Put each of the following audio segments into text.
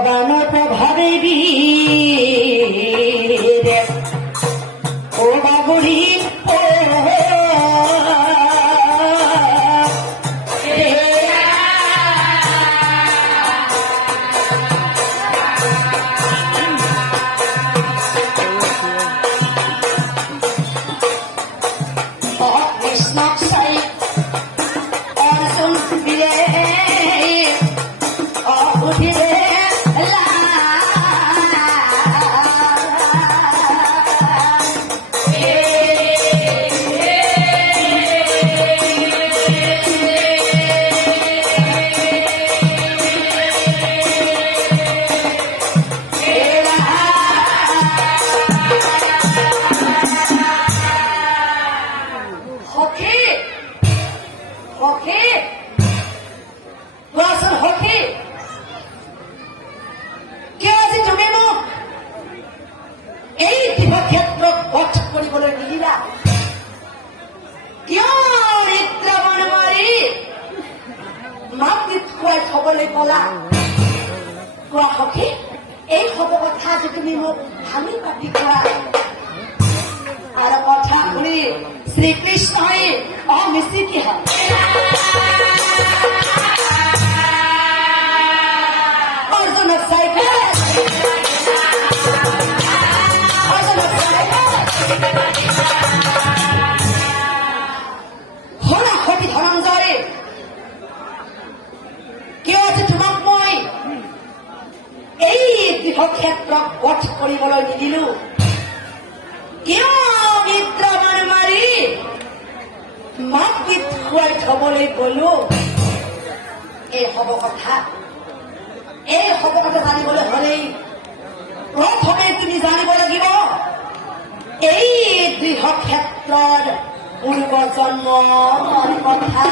ভগবান প্রভাবে বীর ও বাবুরি ও এই হব কথা যে তুমি মোক ভাঙি পাতি কোৱা আৰু কথা শুনি শ্ৰীকৃষ্ণই অমিচিকি হয় অৰ্জুনক চাই শুনা সতী ধনঞ্জয় কিয় যে তোমাক মই এই গৃহক্ষেত্ৰক বধ কৰিবলৈ নিদিলো কিয় নিদ্ৰামান মাৰি মাক গীত খুৱাই থবলৈ গলো এই হব কথা জানিবলৈ হলেই প্ৰথমে তুমি জানিব লাগিব এই গৃহক্ষেত্ৰৰ পূৰ্বজন্মৰ কথা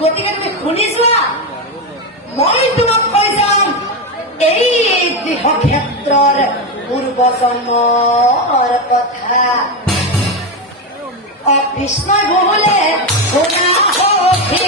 গতিকে তুমি শুনি যোৱা মই তোমাক কৈ যাম এই গৃহক্ষেত্ৰৰ পূৰ্বজন্মৰ কথা কৃষ্ণই বহুলে শুনা সখী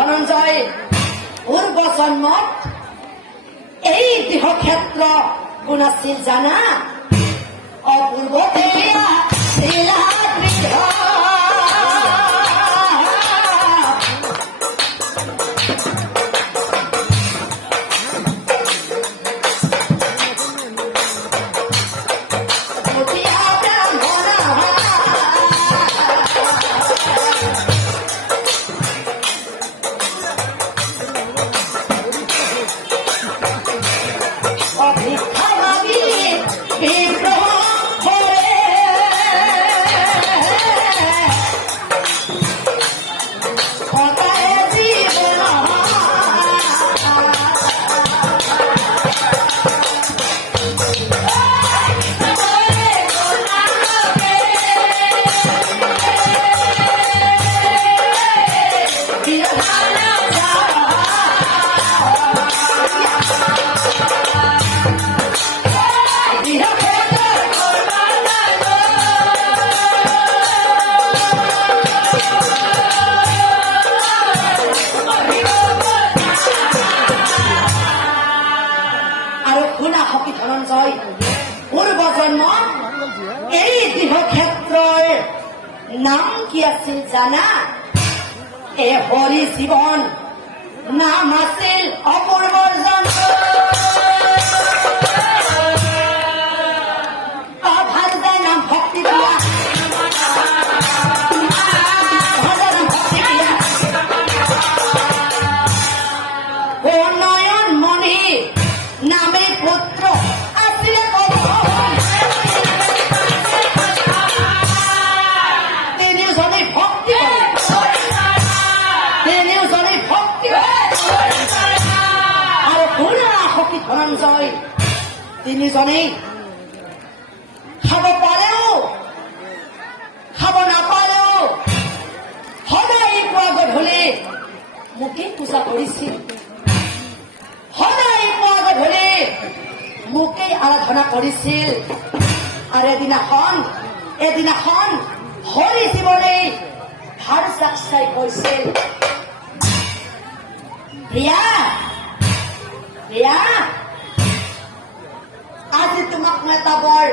ধনঞ্জয় পূৰ্বজন্মত এই গৃহক্ষেত্ৰ কোন আছিল জানা অপূৰ্বতে নাম কি আছিল জানা? এ হৰি জীৱন নাম আছিল অপূৰ্বৰ জন্ম। ভাল যায় নাম ভক্তি দিয়া, নয়ন মণি নামে পুত্র আছিলে তিনিওজনেই ভক্তি আৰু পুৰা সখী ধনঞ্জয় তিনিজনেই খাব পালেও খাব নাপালেও সদায় পুৱা গধূলি মোকেই পূজা কৰিছিল, সদায় পুৱা গধূলি মোকেই আৰাধনা কৰিছিল। আৰু এদিনাখন হৰি জীৱনে ভাৰ চাক চাই কৈছিল, প্ৰিয়া প্ৰিয়া, আজি তোমাক মই এটা বৰ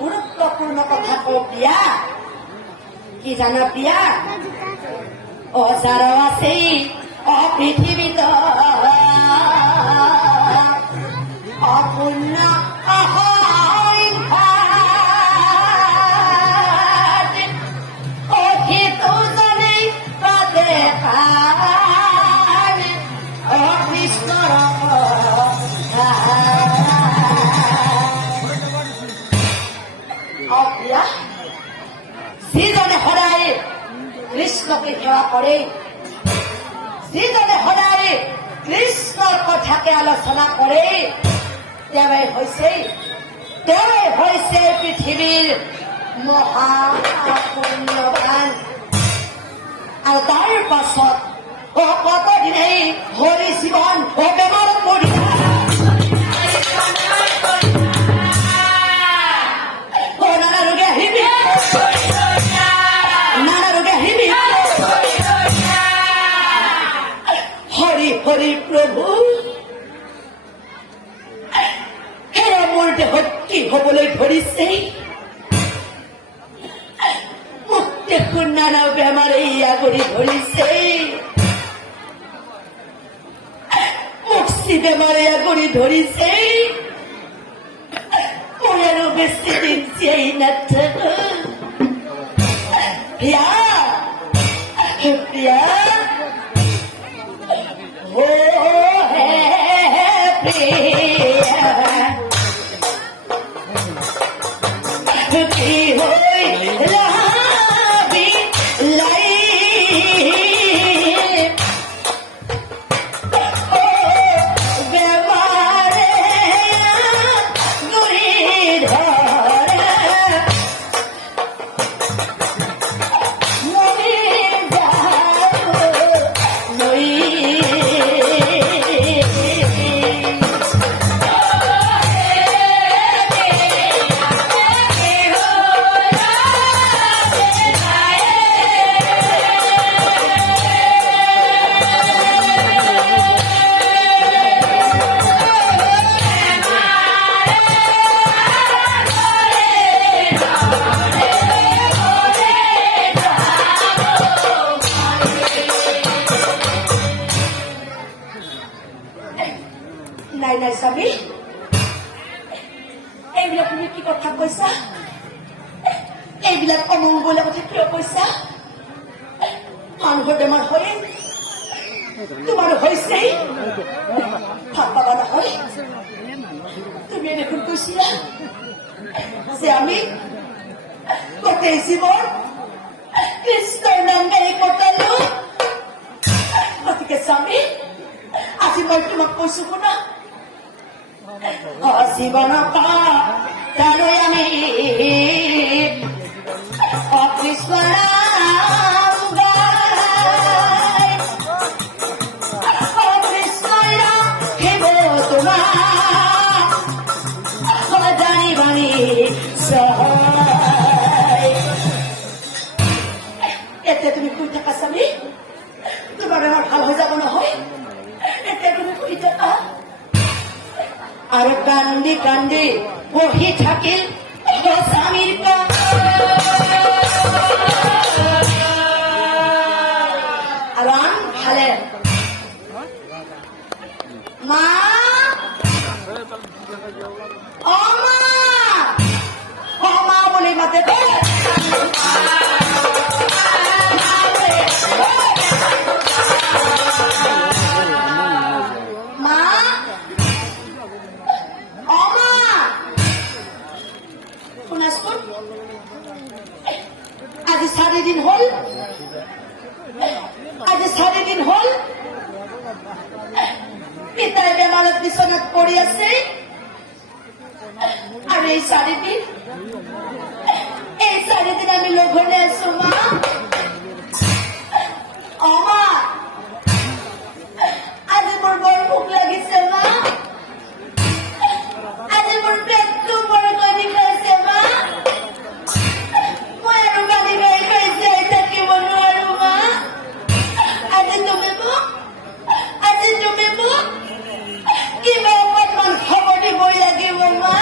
গুৰুত্বপূৰ্ণ কথা কওঁ প্ৰিয়া। কি জানা প্ৰিয়া? অজাৰো আছেই পৃথিৱীত অপূৰ্ণ অহিতুজনেই পাতে কৃষ্ণৰ যিজনে সদায় কৃষ্ণকে সেৱা কৰে, যিজনে সদায় কৃষ্ণৰ কথাকে আলোচনা কৰে, তেওঁৱে হৈছে পৃথিৱীৰ মহাপুণ্যৱান। আৰু তাৰ পাছত কতদিনেই হৰি জীৱন বেমাৰত পৰি নানা ৰোগে আহিবি, হৰি হৰি প্ৰভু। হেৰা মোৰ দেহত কি হবলৈ ধৰিছে? মোক দেখোন নানা বেমাৰে আগুৰি ধৰিছে, মুক্তি বেমাৰে আগুৰি ধৰিছে। মই আৰু বেছি দিন জীয়াই নাথাকো। প্ৰিয়া প্ৰিয়া হে প্ৰিয়া, কি হৈ ৰাবি লাই বেমাৰে গুৰি ধৰে, নাই নাই স্বামী, এইবিলাক তুমি কি কথা কৈছা? এইবিলাক অমংগলীয়া কথা কিয় কৈছা? মানুহৰ বেমাৰ হয়, তোমাৰো হৈছেই, ভাত পাবা নহয়। তুমি দেখোন কৈছিলা যে আমি গোটেই জীৱন কৃষ্ণৰ নাম গাই কটালো। গতিকে স্বামী, আজি মই তোমাক কৈছো শুনা, জীৱন তাৰো আমি কৃষ্ণ নাম গাই কৃষ্ণ শিৱ তোমাৰ জানি বাণী এতিয়া তুমি শুই থাকা স্বামী, তোমাৰ বেমাৰ ভাল হৈ যাব নহয়। এতিয়া তুমি শুই থাকা। আৰু কান্দি কান্দি বহি থাকিল স্বামীৰ আমার বিছানাত পড়ে আছে আর এই শাড়িটি আমি লঘনে আছো মা মা আজি মোর বড় ভোক লাগিছে মা আজি মোর পেটটো বড় করে খাইছে মা মই আৰু গালি গাই খাইছে থাকিব নোৱাৰো মা আজি তুমি মোক কিবা অকণমান খবৰ দিবই লাগিব মা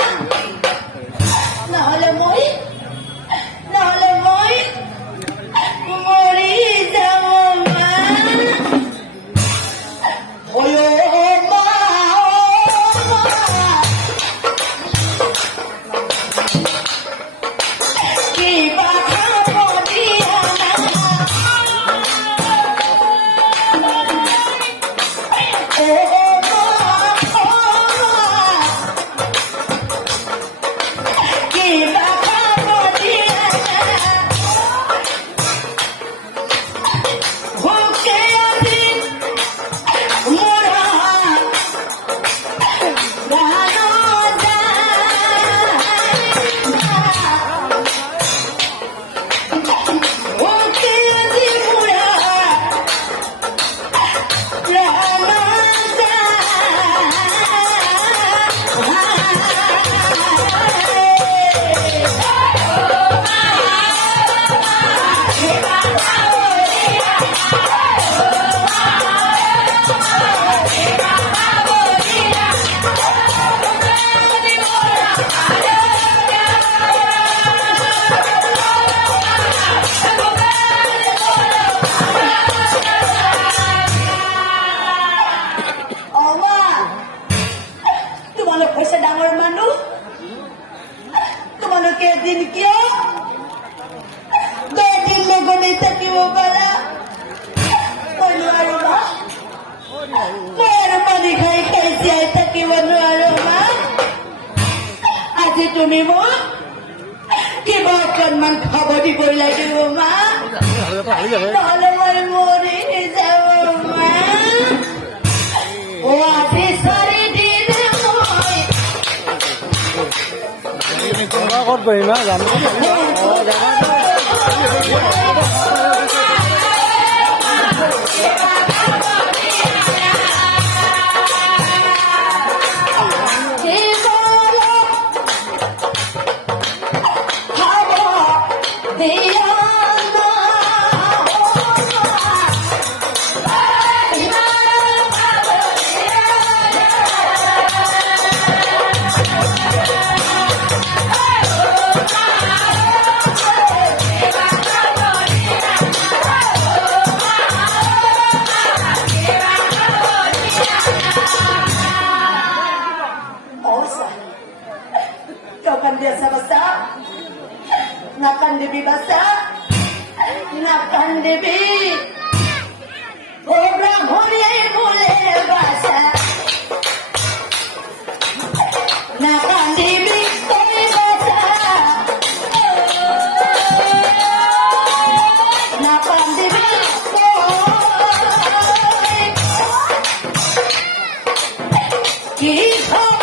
নহ'লে মই মৰি যাম মা কিবা খাব দিয়া তুমি মোক কিবা অকণমান খাব দিবই লাগিব মা নহ'লে মই মৰি যাব মা আজি 4 দিন ক'ত বহিম জানো দেবী ও ব্রাহ্মণে বলে বাসা না কান্দিবি তুমি বাসা না কান্দিবি কি খবরি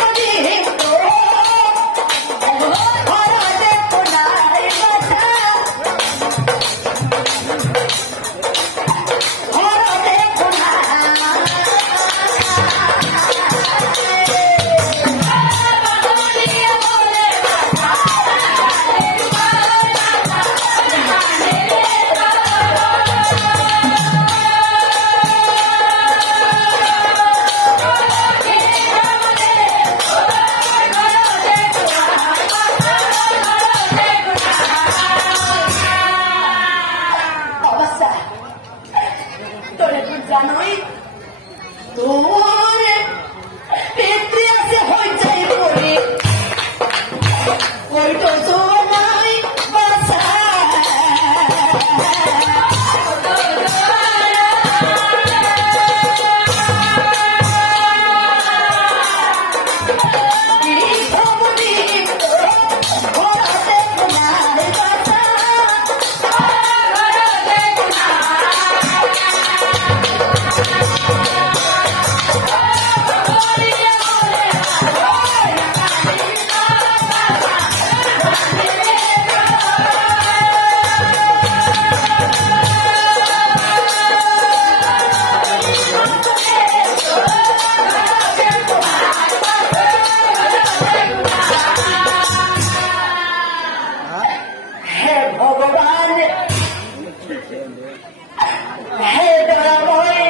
হে দয়াময়,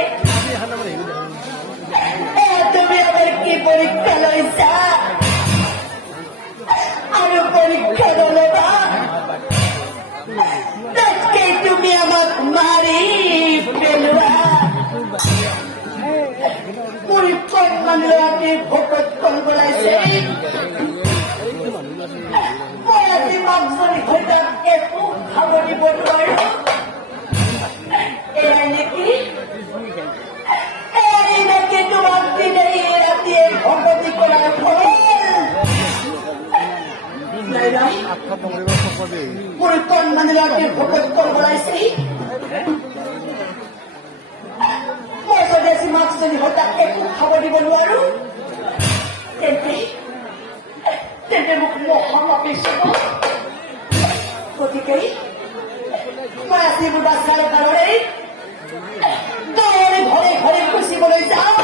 তুমি আবার কি পরীক্ষা লইছা? আরো পরীক্ষা লবা, তাকে তুমি আমার মারি ফেলবা। পরীক্ষণ মানলাকে ভকত কল বলাইছে, ময়াতি মাগজনি হইতা একু খাবনি বলবার। এরাই নাকি তোমার দিনে রাতে ভগতি করার ফল। পরীক্ষণ মানলাকে ভকত কল বলাইছে, ময়াতি মাগজনি হইতা একু খাবনি বলবার। তেন্তে মোক মহামাপে গতিকে মই আজি মোৰ বাচ্চাৰ কাৰণে গাঁৱৰে ঘৰে ঘৰে খুচিবলৈ যাওঁ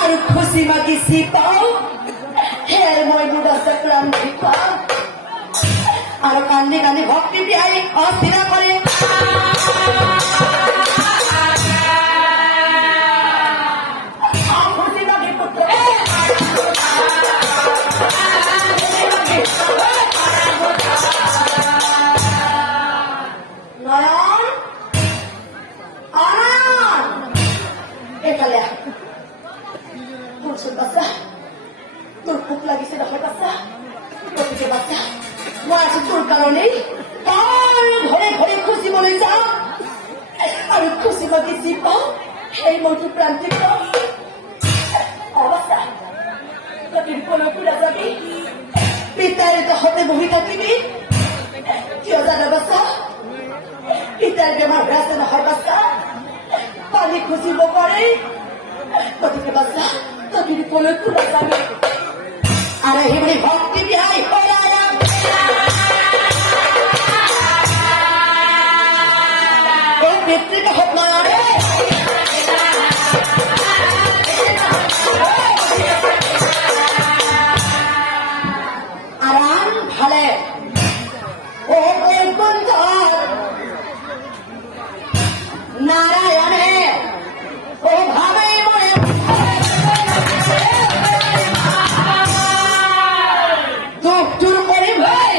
আৰু খুচি মাগি চি পাওঁ। সেয়াই মই মোৰ বাচ্চাক ৰান্ধি খুৱাওঁ আৰু কান্দি কান্দি ভক্তি বিহাৰী অস্থিৰা কৰে। খুচি মাগি পুত্ৰ তোর ভোক লাগিছে নহয় বাচ্চা, গতিকে বাচ্চা মই আজি তোৰ কাৰণেই তাৰ ঘৰে ঘৰে খুচিবলৈ যাওঁ আৰু খুচি মাগি যি পাওঁ সেই মইতো প্ৰান্তিক অৱস্থা। গতিকে কলৈকো নাযাবি, পিতাৰ কাষতে বহি থাকিবি। কিয় জানা বাচ্চা? পিতাৰ বেমাৰ হৈ আছে নহয় বাচ্চা, পানী খুচিব পাৰে। গতিকে বাচ্চা তথাপি কলৈকো নাযাবি আৰু সেইবুলি ভক্তি বিহাৰী পিতৃ কাষত নোৱাৰে। আৰাম ভালে নারায়ণে ও ভাবে মনে দুঃখ দূর করি ভাই,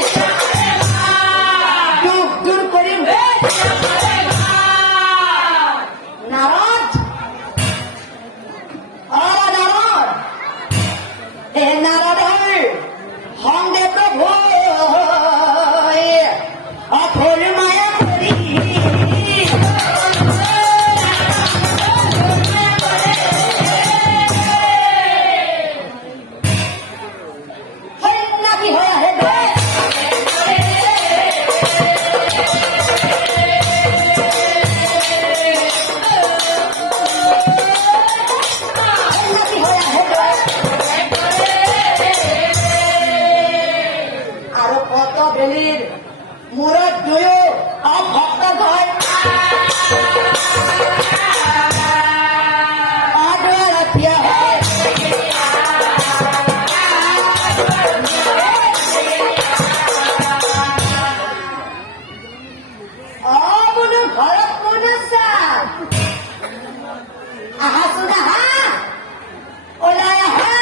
দুঃখ দূর করি ভাই। নারদ নারদ হে নারদর সঙ্গে প্রভু অথর মায়া করি মুরত দুয়ো ভক্ত হয় রাখিয়া হয় বোলো ঘৰত কোন আছা? আহাচোন আহা, ওলাই আহা।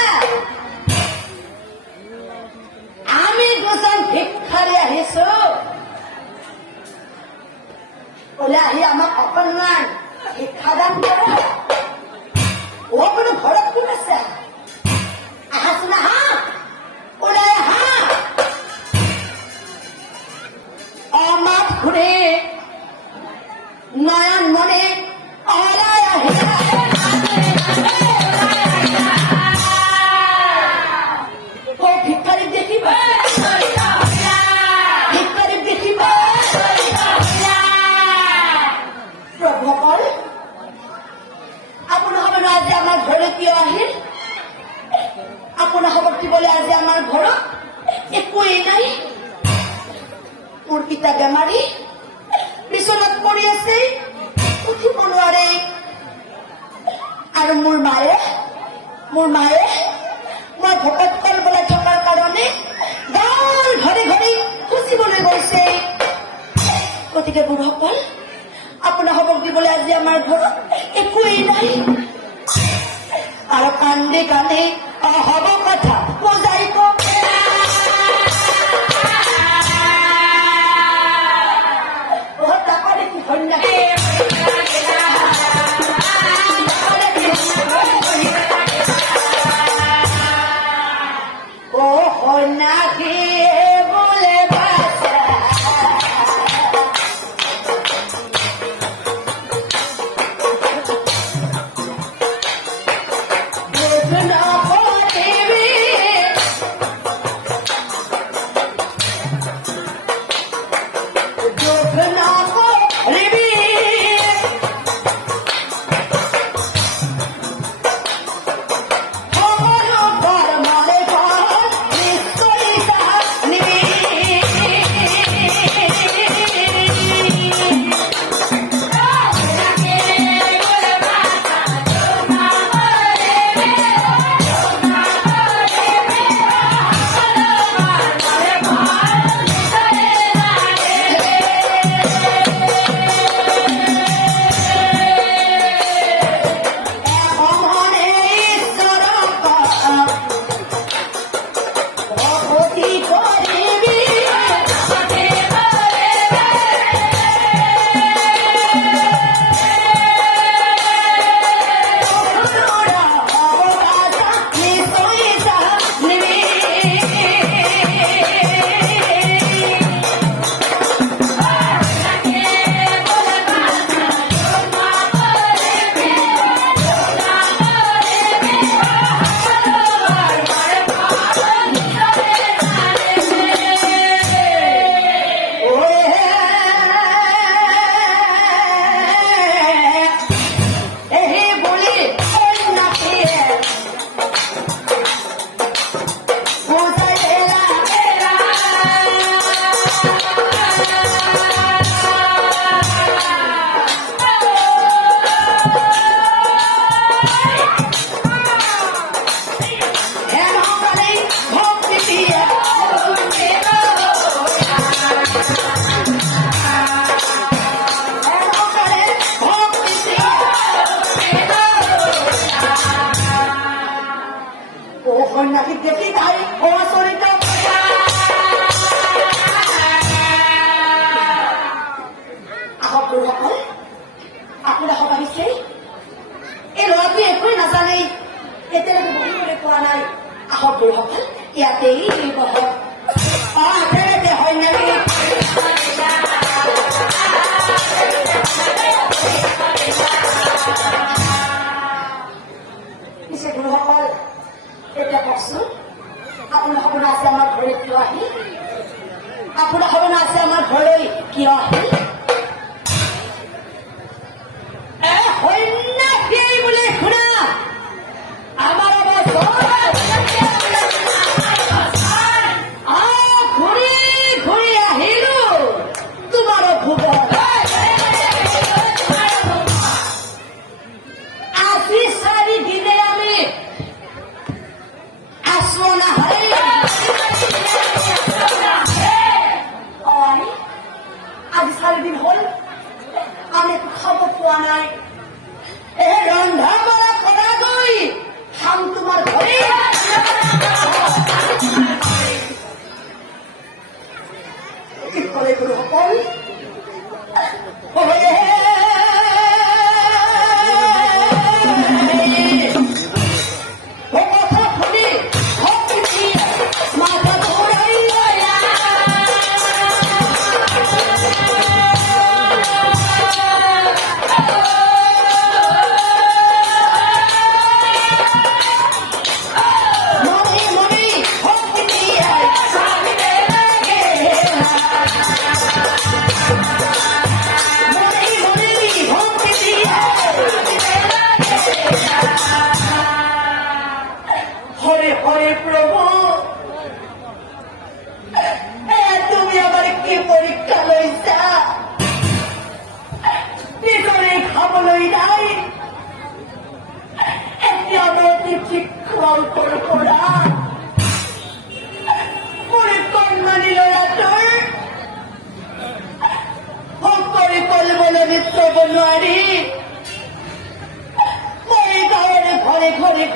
আমি দুজন ভিক্ষাৰী আহিছো, ওলাই আহি আমাক অকণমান শিক্ষাদান কৰা। বোলো ঘৰত কোন আছে? আহাচোন আহা, ওলাই আহা। অমাত ঘূৰে নয়ন মনে ওলাই আহিলা। ভিক্ষাৰীক দেখিবা, ভিক্ষাৰীক দেখিবা। প্ৰভুসকল আপোনালোকে আজি আমাৰ ঘৰলৈ কিয় আহিল? আপোনালোকক দিবলৈ আজি আমাৰ ঘৰত একোৱেই নাই। মোৰ পিতা বেমাৰী বিচনাত পৰি আছে, উঠিব নোৱাৰে। আৰু মোৰ মায়ে মই ভকত কৰিবলৈ থকাৰ কাৰণে গাঁৱৰ ঘৰে ঘৰে খুচিবলৈ গৈছে। গতিকে বুঢ়াসকল খবর দিবলৈ আজি আমাৰ ঘৰত একোৱেই নাই আৰু কান্দি কান্দি হ'ব কথা বুজাই বহুত ডাকৰ দেখি সন্যাসী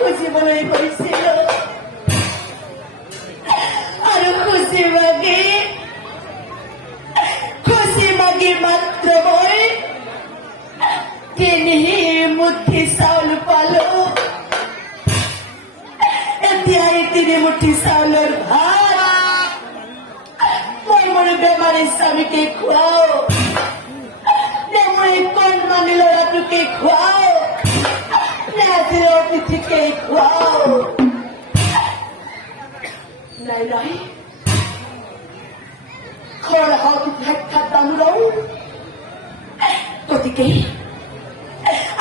খুশি বলে করেছিল আর খুশি মাগে মাত্র বই তিনি মুঠি চাউল পালো এতিয়াই তিনি মুঠি চাউলৰ ভাত মই মোৰ বেমাৰী স্বামীকে খুৱাও নে মই কণমানি ল'ৰাটোকে খুৱাও নে আজিৰ অতিথিকে খুৱাও নাই নাই ঘৰ সাক্ষাৎ দামোদৰ গতিকে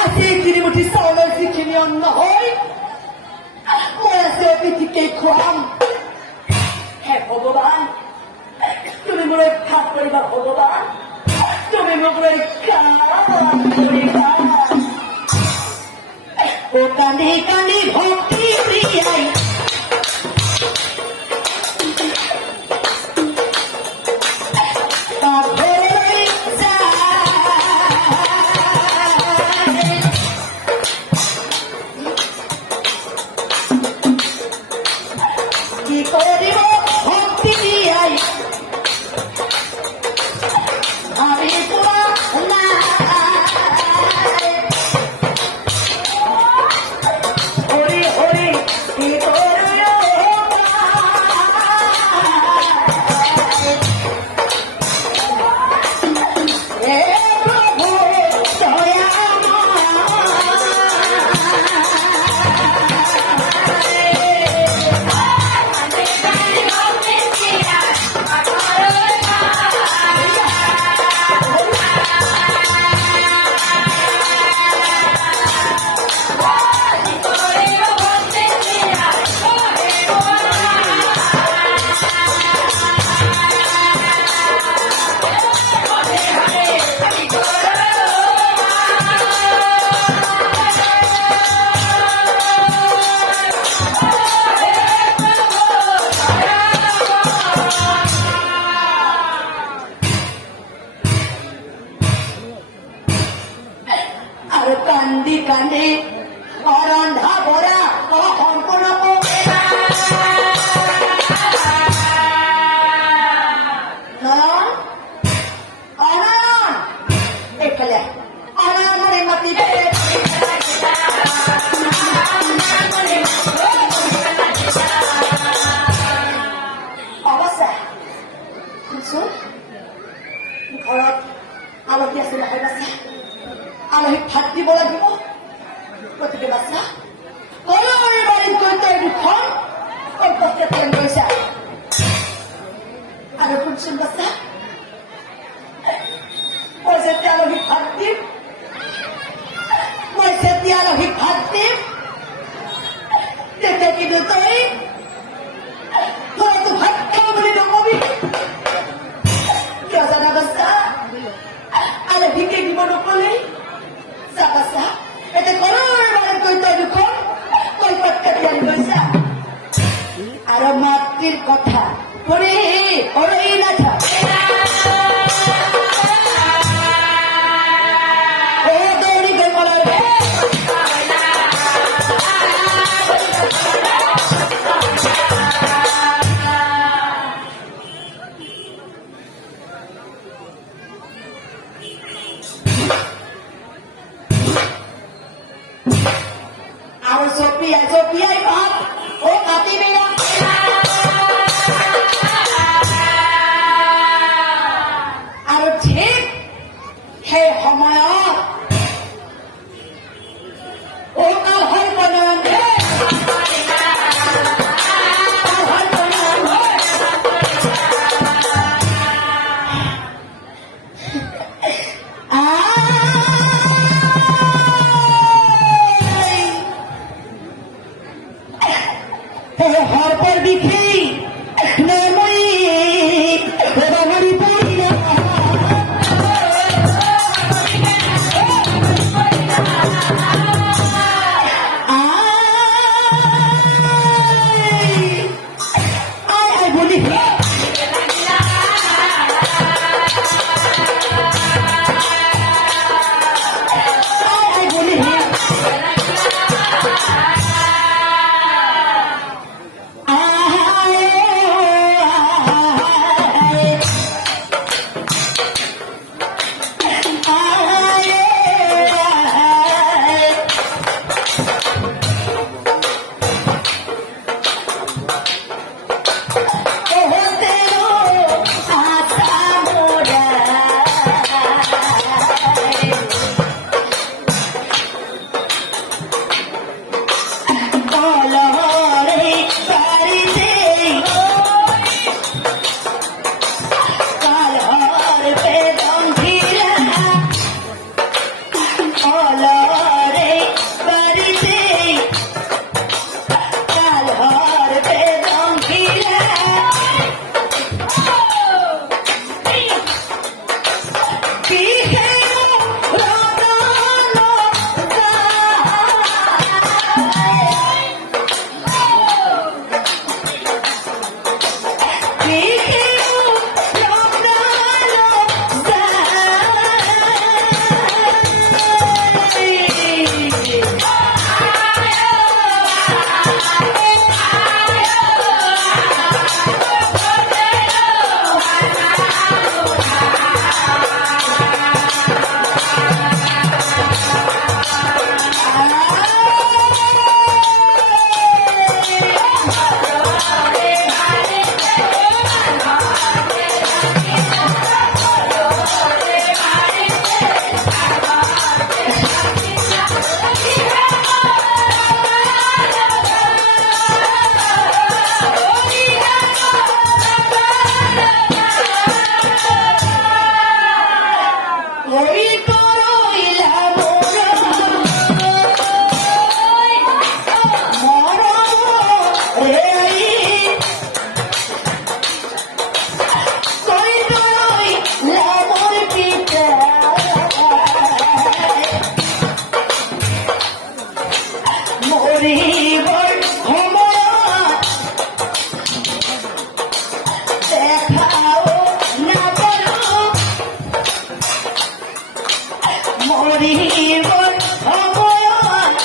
আজি তিনিমুঠি চাউলৰ যিখিনি অন্ন হয় মই আজি অতিথিকে খুৱাম হে ভগৱান তুমি মোৰ ৰক্ষা কৰিবা ভগৱান তুমি মোক ৰক্ষা কৰিবা ও কান্দি কান্দি ভক্তি প্ৰিয়াই কান্দি কান্দি অরন্ধা ভরা অর্পণ একলে অনামনে মতি অৱশ্যে শুনছোন ঘৰত আলহী আছে নহয় বাচ্ছা আলহীক ভাত দিব লাগিব গতিকে বাচ্ছা কলৰ বাৰীত গৈ তই দুখন কলপতকে প্লেন কৰিছা আৰু শুনচোন বাচ্ছা মই যেতিয়া আলহীক ভাত দিম তেতিয়া কিন্তু তই ঘৰতো ভাত খাওঁ বুলি নকবি কিয় জানা বাচ্ছা আলহীকে দিব নকলেই বাচ্চা এতে কলৰ বাৰীত গৈ তই দুখন কলপতকে প্লেন কৰিছা আৰু মাতৃৰ কথা কৰি অৰই নাথাক और Sophia बात ओ काती बेटा और ठीक है हमारा ओ काल हर बनाएंगे हर पर भी জীবন অবয়ব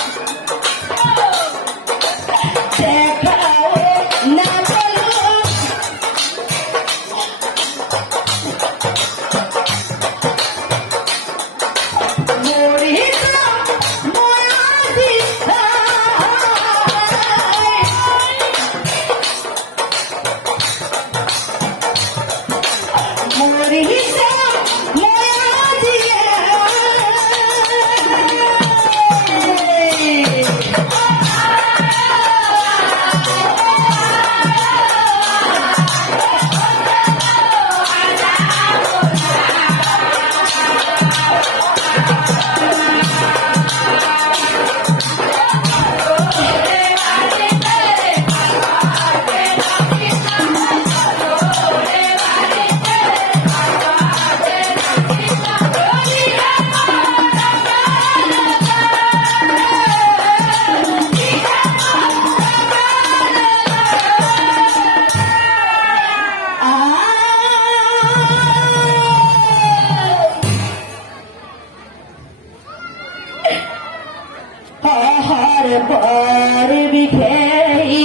দেখাও না বলো মরিত মরাদি মরিত पर बिखेरी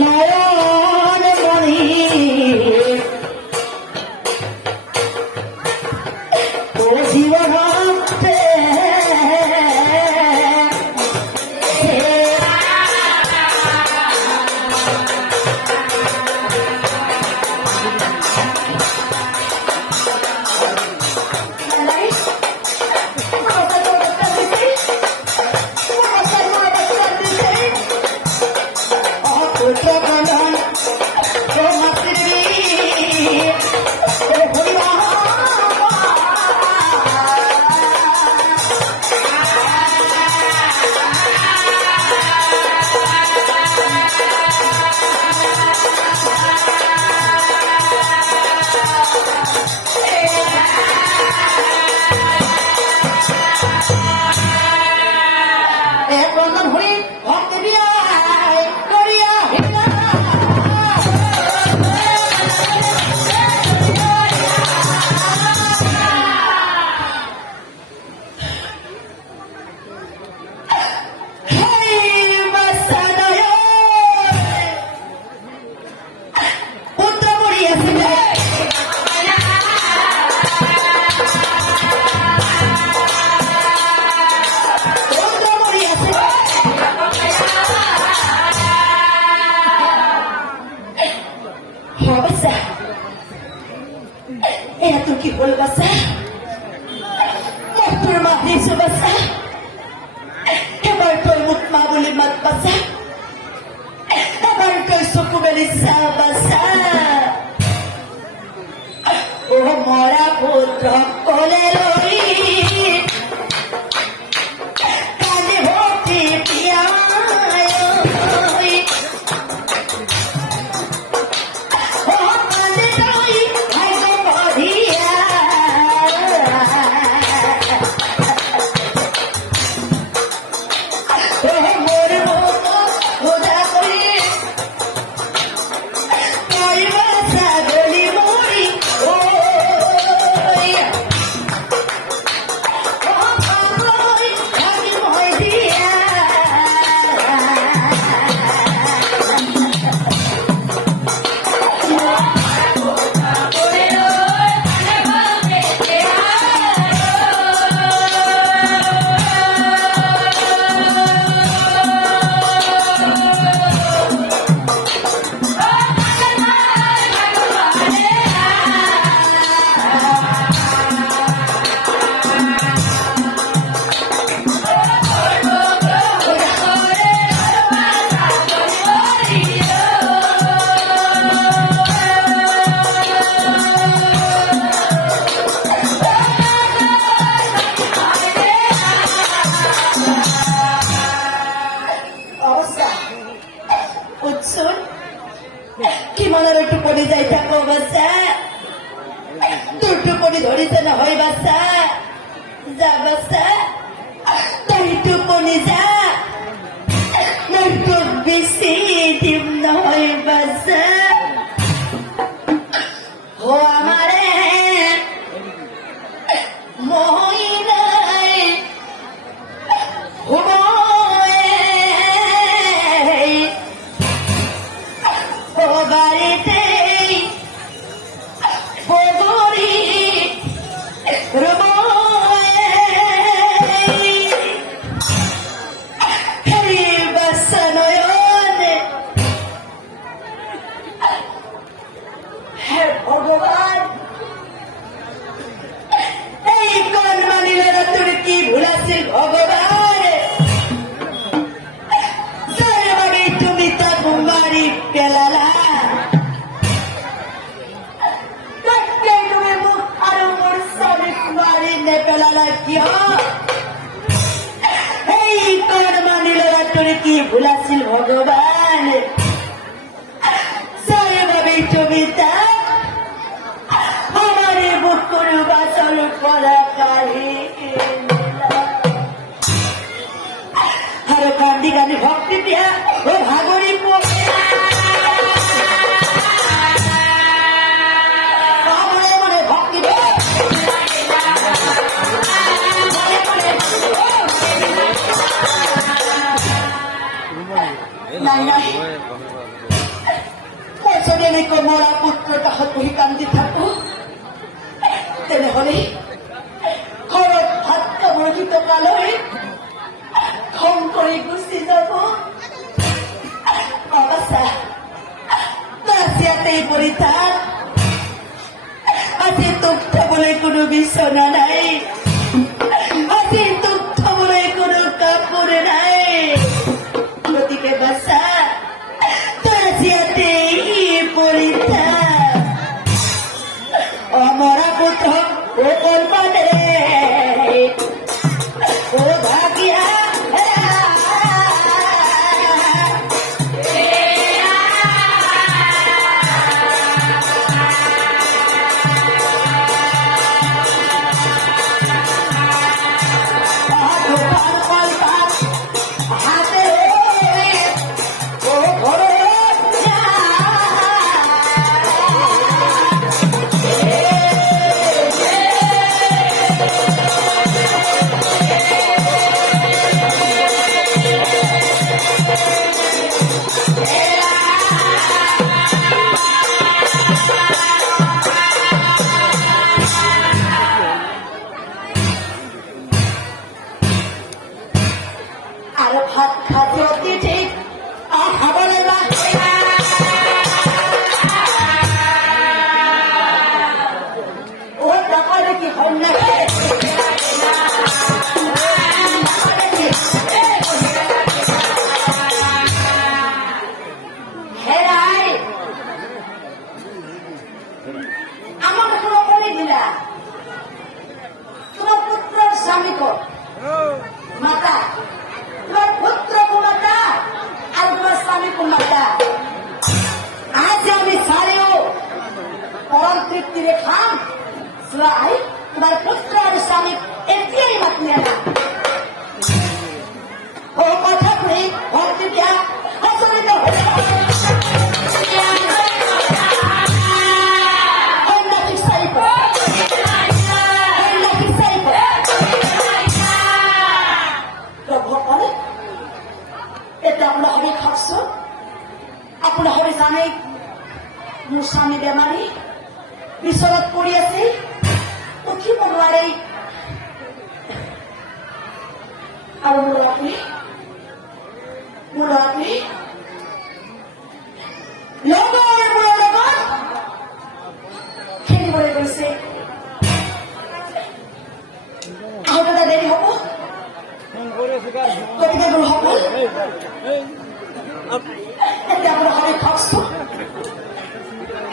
नयन मणि ओ जीवन Eto que bolo basa, motor mahliso basa, kabar ko'y mukma bulimat basa, kabar ko'y sukubalisa basa. O mora putra kole loi, kane hoti piyayoy. O kane loi, ay ko podiya. O mor moto hoda kori, koi basa goli mori. পড়ে যাই থাকো বাচ্চা দুটো পড়ে ধরেছে না হয় বাচ্চা যা বাচ্চা তাই টুপনি যা নয়তো বেশি ডিম না হয় বাচ্চা ও আমারে ভগবান যারে তুমি তাকে মারি পেলালা তাকে তুমি মুখ আর মোর স্বামী মারি নে পেলালা কিয় এই কোন মানিল তোর কি ভুলাছিল ভগবান যারে তুমি তা আমারে বুক করে বাঁচাল করা কাহি আর কান্দি কান্দি ভক্তি দিয়া ও ভাগরি মনে মনে ভক্তি নাই নাই যদি আমি মরা পুত্রটা হতহি কান্দি থাকো তেনেহলে ঘৰত ভাত খাবৰ গীত কালৈ খং কৰি গুচি যাব অৱস্থা ইয়াতেই পৰি থাক আজি তোক থবলৈ কোনো বিচনা নাই আজি তোক থবলৈ কোনো কাপোৰ নাই গতিকে বাচা তই ইয়াতেই পৰি থাক অমৰা পুত্ৰ ও কলপাতে ও ভাগিয়া ভাত খাতে অতি ঠিক আর খাবলে না ও টাকা কি হল না হেরাই আমাকে কোনো বলে দিলা তোমার পুত্রের স্বামী কর মাতা তোমার পুত্র কুমাতা আর তোমার স্বামী কুমাতা আজ আমি সারেও পরম তৃপ্তিরে খাম সুরাই তোমার পুত্র আর স্বামী এতিয়াই মাত নিয়ে না ও কথা কই ভক্তি দিয়া হসরিত আপোনাৰ সবে জানে মোৰ স্বামী বেমাৰী বিচনাত পৰি আছে উঠিব নোৱাৰে আৰু মোৰ ল'ৰাটোৱে লগৰবোৰৰ লগত খেলিবলৈ গৈছে আহোঁতে দেৰি হ'ব গতিকে গুৰুসকল এতিয়া আপোনাৰ সবে খাওকচোন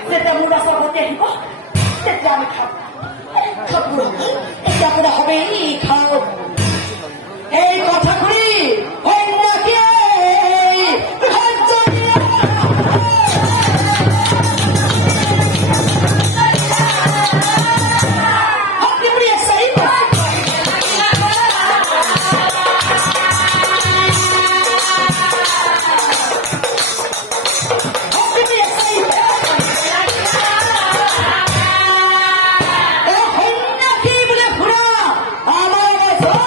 যেতিয়া মোৰ ৰাস্তা ভৰ্তি আহিব তেতিয়া আমি খাম এতিয়া আপোনাৰ সবে খাওক এই কথা শুনি আমার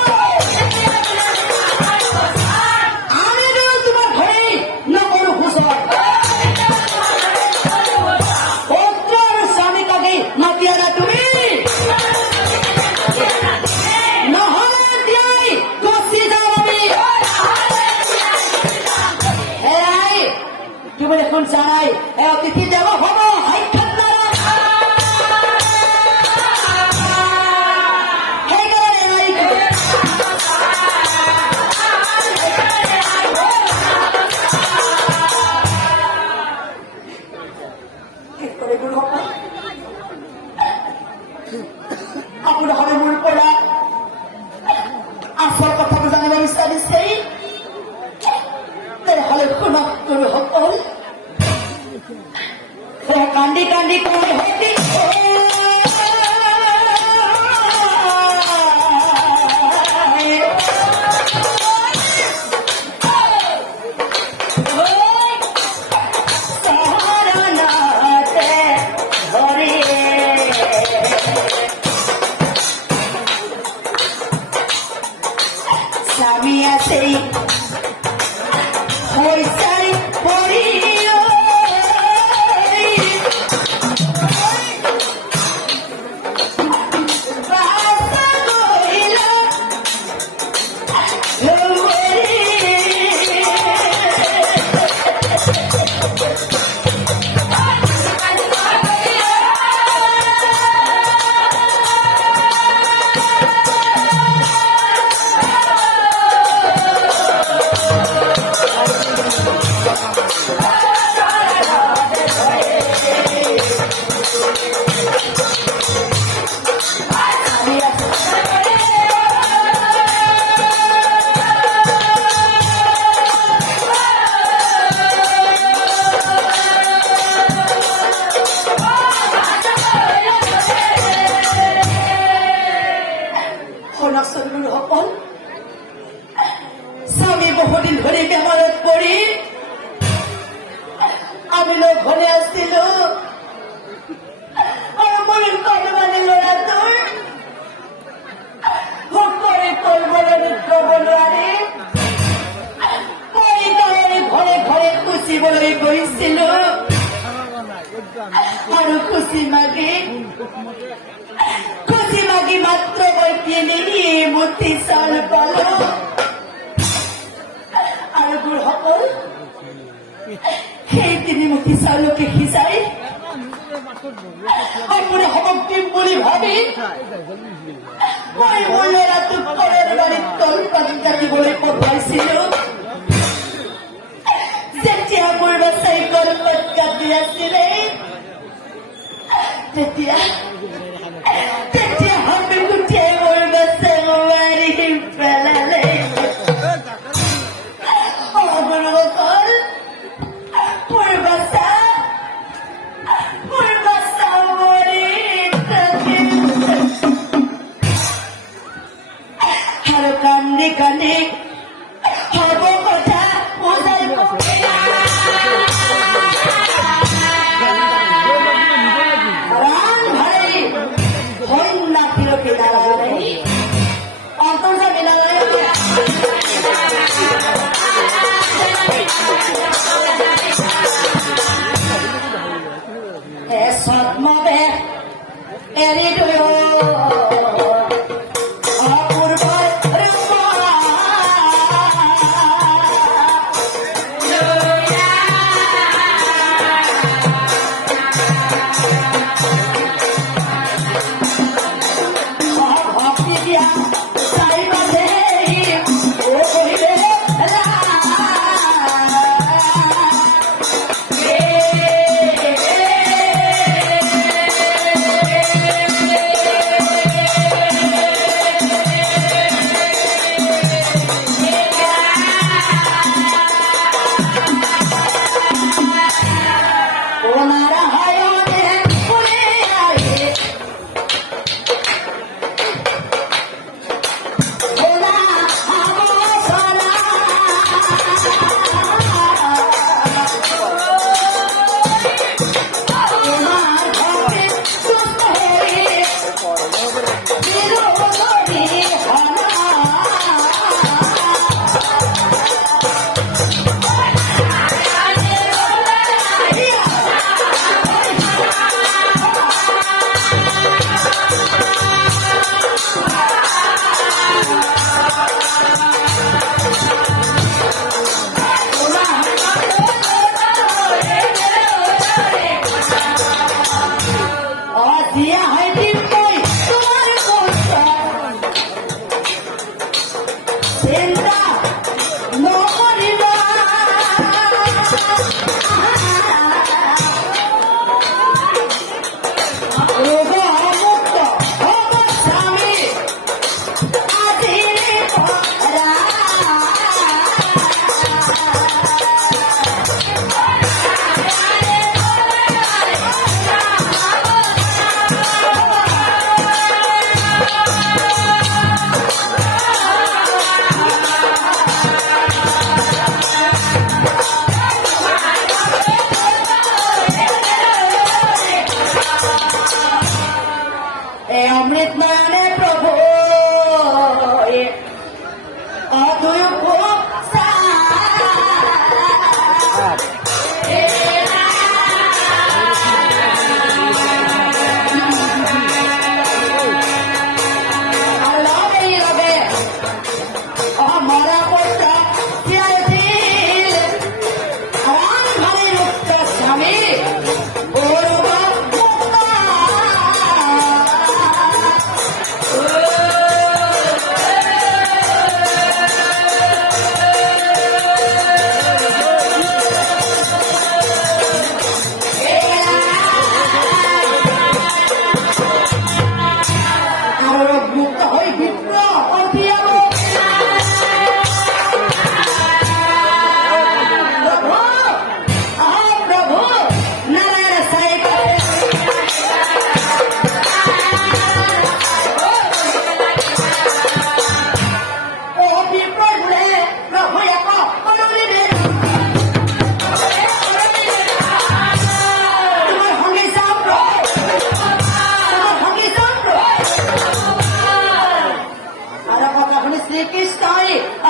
সদগুরু সকল স্বামী বহুদিন ধরে বেমাৰত পৰি আমি লগ ঘৰে আছিলো আৰু মোৰ কণমানি ল'ৰাটোৰ ভোকৰে কৰিবলৈ নিদ্ৰব নোৱাৰি মই ঘৰে ঘৰে খুচিবলৈ গৈছিলো আৰু খুচি মাগি মাত্ৰ মই তিনি মুঠি চাউল পালো আৰু গুৰুসকল সেই তিনি মুঠি চাউলকে সিজাই আপুনি হকক দিম বুলি ভাবি মই মোৰ ল'ৰাটোক ঘৰৰ বাৰীত তল পাতি কাটিবলৈ পঠাইছিলো যেতিয়া মোৰ বাচ্চাই কলপাত কাটি আছিলে তেতিয়া হাতে গুটিয়াই মোৰ বাচ্চা মাৰি পেলালে গুৰুসকল মোৰ বাচ্চা মৰি থাকিল আৰু কান্দি কান্দি হব কথা বুজাই সৎমবে এৰি দিও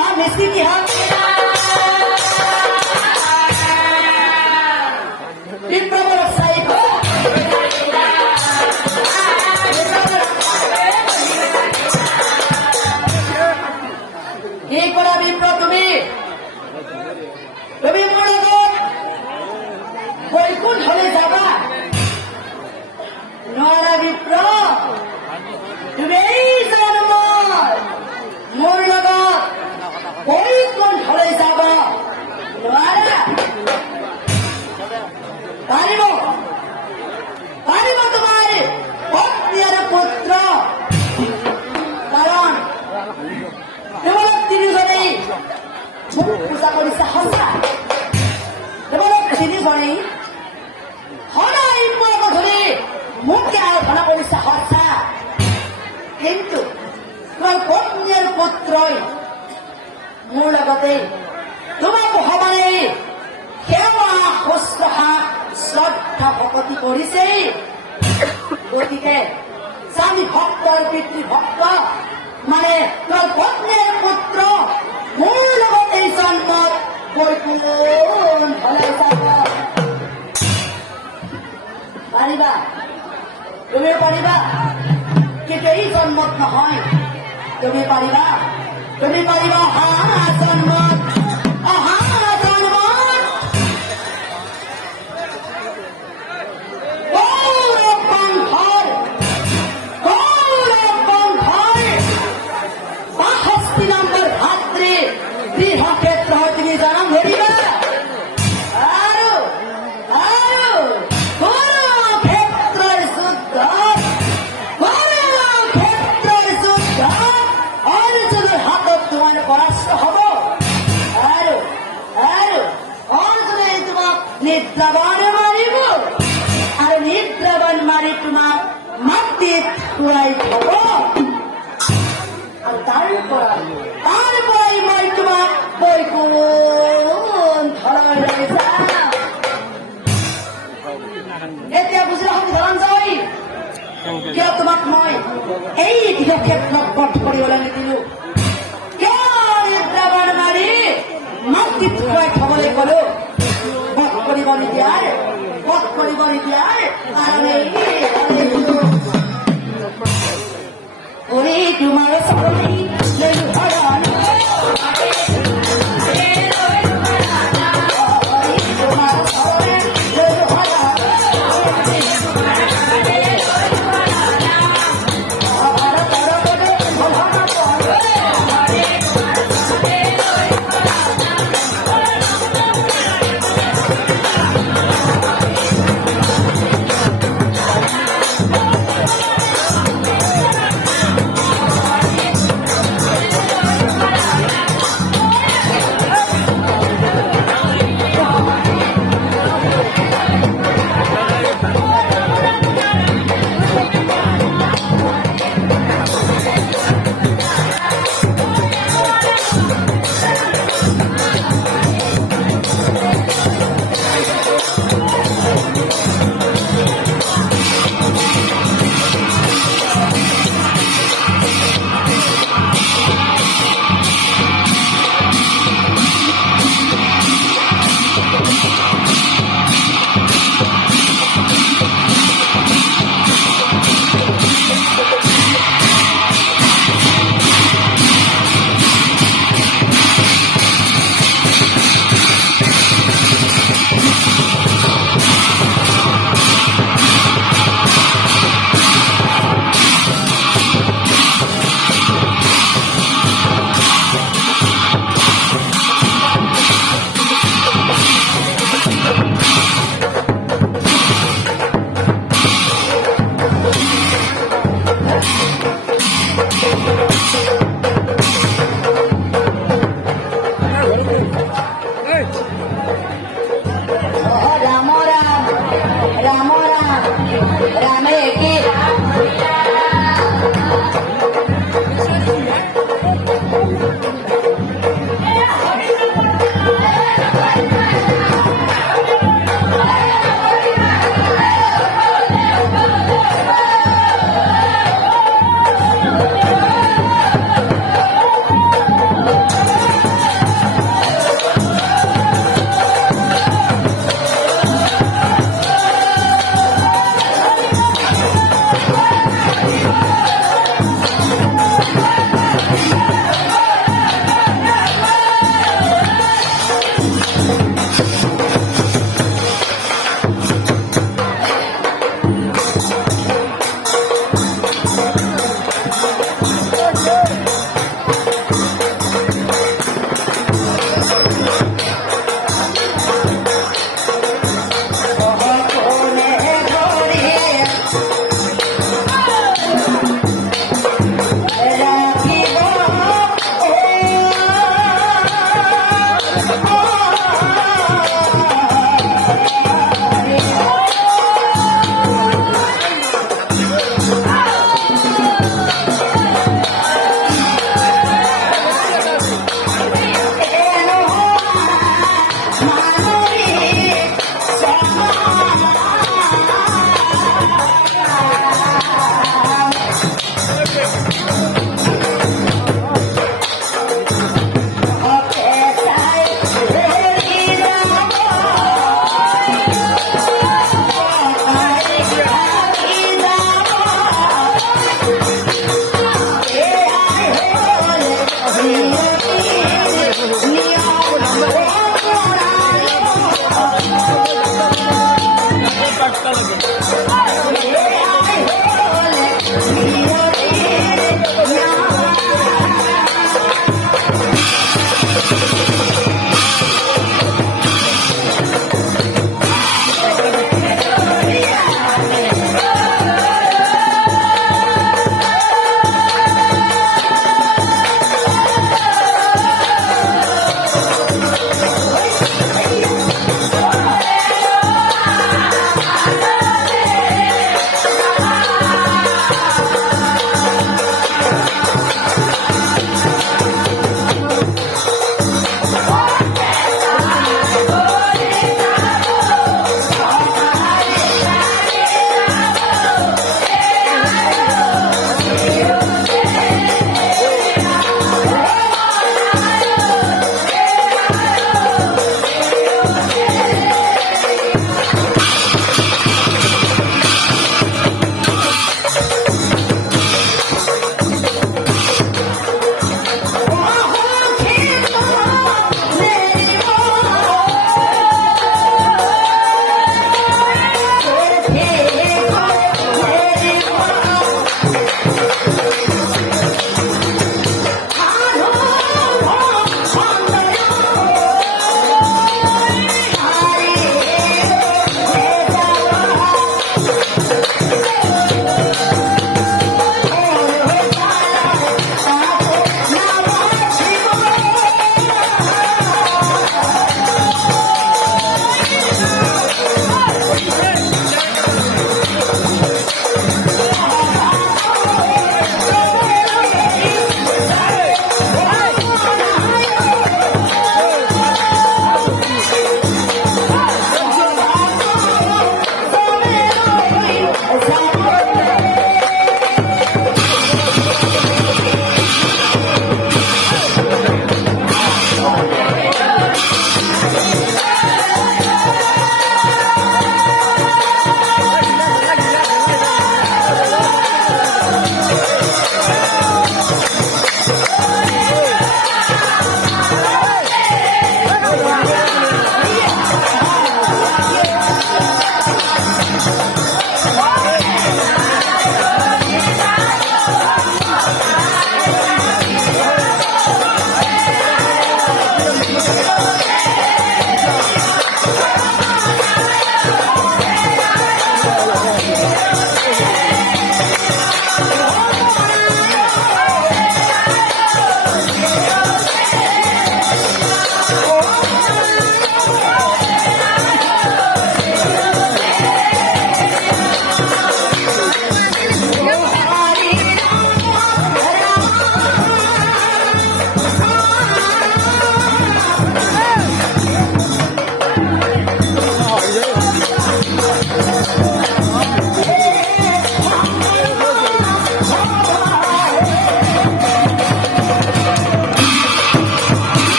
আমি স্মৃতি বিপ্লবের সাইক কি করা বিপ্র তুমি তুমি মূলত বৈকুণ্ঠ হলে যাবা নরা বিপ্র তুমি এই জন্ম মোৰ লগত বৈকুণ্ঠ হলে যাবা নোৱাৰা পাৰিব পাৰিব তোমাৰ পত্নী আৰু পুত্ৰ কাৰণ তোমালোক তিনিজনেই মোক পূজা কৰিছে সঁচা তোমালোক তিনিজনেই সদায় মই গধূলি মোকে আৰাধনা কৰিছে সঁচা কিন্তু তোমাৰ পত্নী আৰু পুত্ৰই মোৰ লগতে তোমাক সমানে সেৱা শুশ্ৰূষা শ্ৰদ্ধা ভকতি কৰিছে গতিকে স্বামী ভক্ত আৰু পিতৃ ভক্ত মানে তোমাৰ পত্নী আৰু পুত্ৰ মোৰ লগত এই জন্মত বৈকুণ্ঠ হলে যাব পাৰিবা তুমিও পাৰিবা কিন্তু এই জন্মত নহয় তুমি পাৰিবা অহা জন্মত নিদ্ৰাবান মাৰিব আৰু নিদ্ৰাবান মাৰি তোমাক মাটিত শুৱাই থব আৰু তাৰপৰাই মই তোমাক বৈকুণ্ঠলৈ লৈ যাম এতিয়া বুজিলা ধনঞ্জয় কিয় তোমাক মই এই ক্ষেত্ৰত বধ কৰিবলৈ নিদিলো কিয় নিদ্ৰাবান মাৰি মাটিত শুৱাই থবলৈ কলো বধ কৰিব নিদিয়াৰ কাৰণে তোমাৰ চৰণি